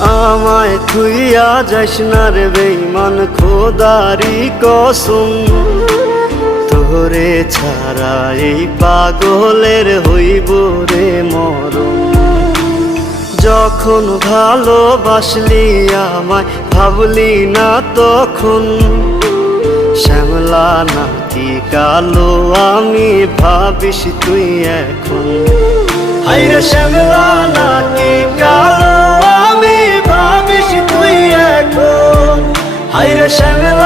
আমায় থুইয়া যাস না রে বেঈমান, খোদারি কসম। তোরে ছাড়া এই পাগলের হইব রে মরণ। যখন ভালোবাসলি আমায় ভাবলি না তখন, শ্যামলা নাকি কালো আমি ভাবিস তুই এখন। হায়রে শ্যামলা নাকি কালো আমি ভাবিস তুই এখন। হায়রে শ্যামলা